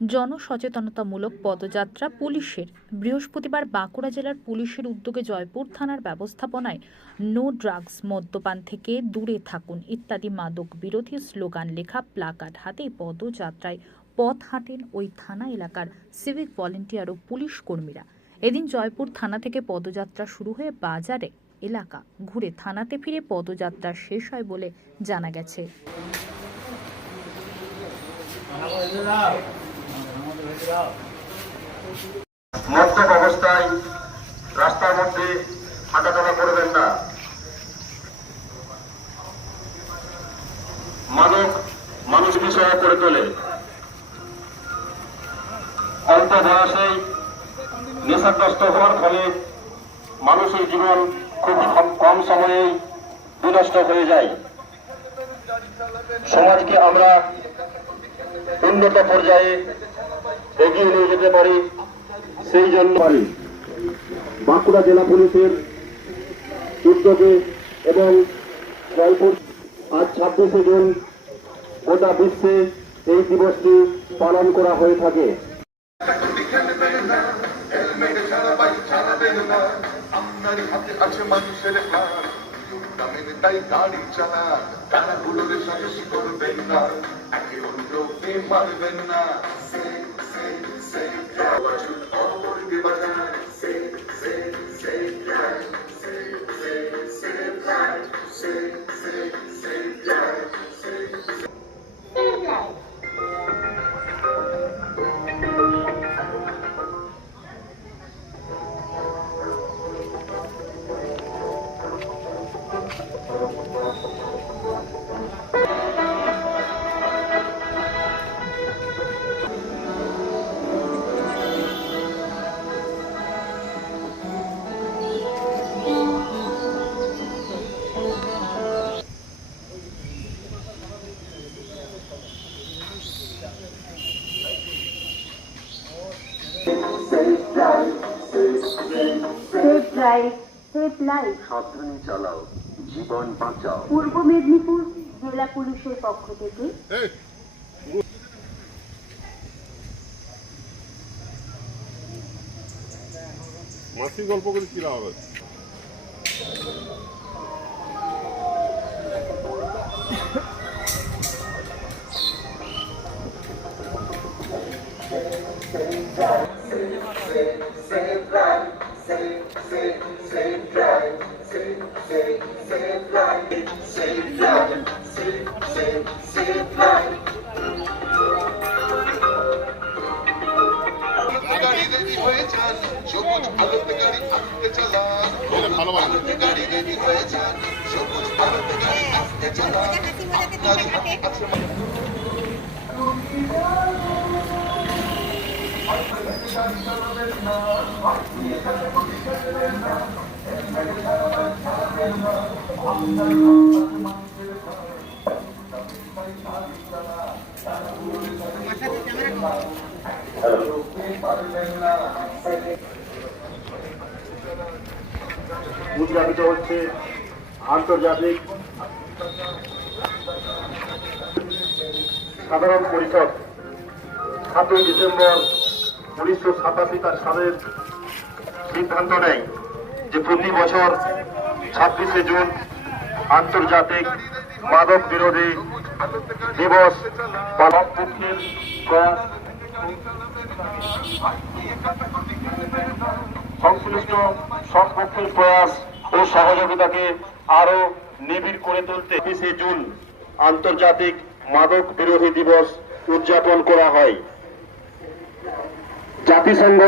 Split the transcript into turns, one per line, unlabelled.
জনসচেতনতামূলক পদযাত্রা পুলিশের। বৃহস্পতিবার বাঁকুড়া জেলার পুলিশের উদ্যোগে জয়পুর থানার ব্যবস্থাপনায় নো ড্রাগস মদ্যপান থেকে দূরে থাকুন ইত্যাদি মাদক বিরোধী স্লোগান লেখা প্লাকার্ড হাতে পদযাত্রায় পথ হাঁটেন ওই থানা এলাকার সিভিক ভলেন্টিয়ার ও পুলিশ কর্মীরা। এদিন জয়পুর থানা থেকে পদযাত্রা শুরু হয়ে বাজারে এলাকা ঘুরে থানাতে ফিরে পদযাত্রা শেষ হয় বলে জানা গেছে।
মদ্যপ অবস্থায় রাস্তার মধ্যে হাঁটাচলা করবেন না। মাদক মানুষ বিষয় করে তোলে। অল্প বয়সেই নেশাগ্রস্ত হওয়ার ফলে মানুষের জীবন খুব কম সময়েই বিনষ্ট হয়ে যায়। সমাজকে আমরা উন্নত পর্যায়ে এগিয়ে নিয়ে যেতে পারি। সেই জন্য বাঁকুড়া জেলা পুলিশের উদ্যোগে এবং জয়পুর আজ ছাব্বিশে জুন গোটা বিশ্বে এই দিবসটি পালন করা হয়ে থাকে।
তাই চালান তারাগুলোর সাহস করবেন না একে অন্যকে মারবেন না
ড্রাইভ সেফ লাইফ
সাবধানে চালাও জীবন বাঁচাও।
পূর্ব মেদিনীপুর জেলা পুলিশের পক্ষ থেকে।
মাসি গল্প করে কি লাভ হবে?
হয়ে যান সবুজ আলোতে গাড়ি আসতে চালান
ভালো
আলোতে গাড়ি রেডি হয়ে যান সবুজ আলোতে গাড়ি আসতে চালান আপনারই হাতে আছে
উদযাপিত হচ্ছে আন্তর্জাতিক সাধারণ পরিষদ সাতই ডিসেম্বর উনিশশো সাতাশি তার সালের সিদ্ধান্ত নেয় যে প্রতি বছর ছাব্বিশে জুন আন্তর্জাতিক মাদক বিরোধী দিবস পালন সংশ্লিষ্ট সব পক্ষের প্রয়াস ও সহযোগিতাকে আরও নিবিড় করে তুলতে বিশে জুন আন্তর্জাতিক মাদক বিরোধী দিবস উদযাপন করা হয়। জাতিসংঘ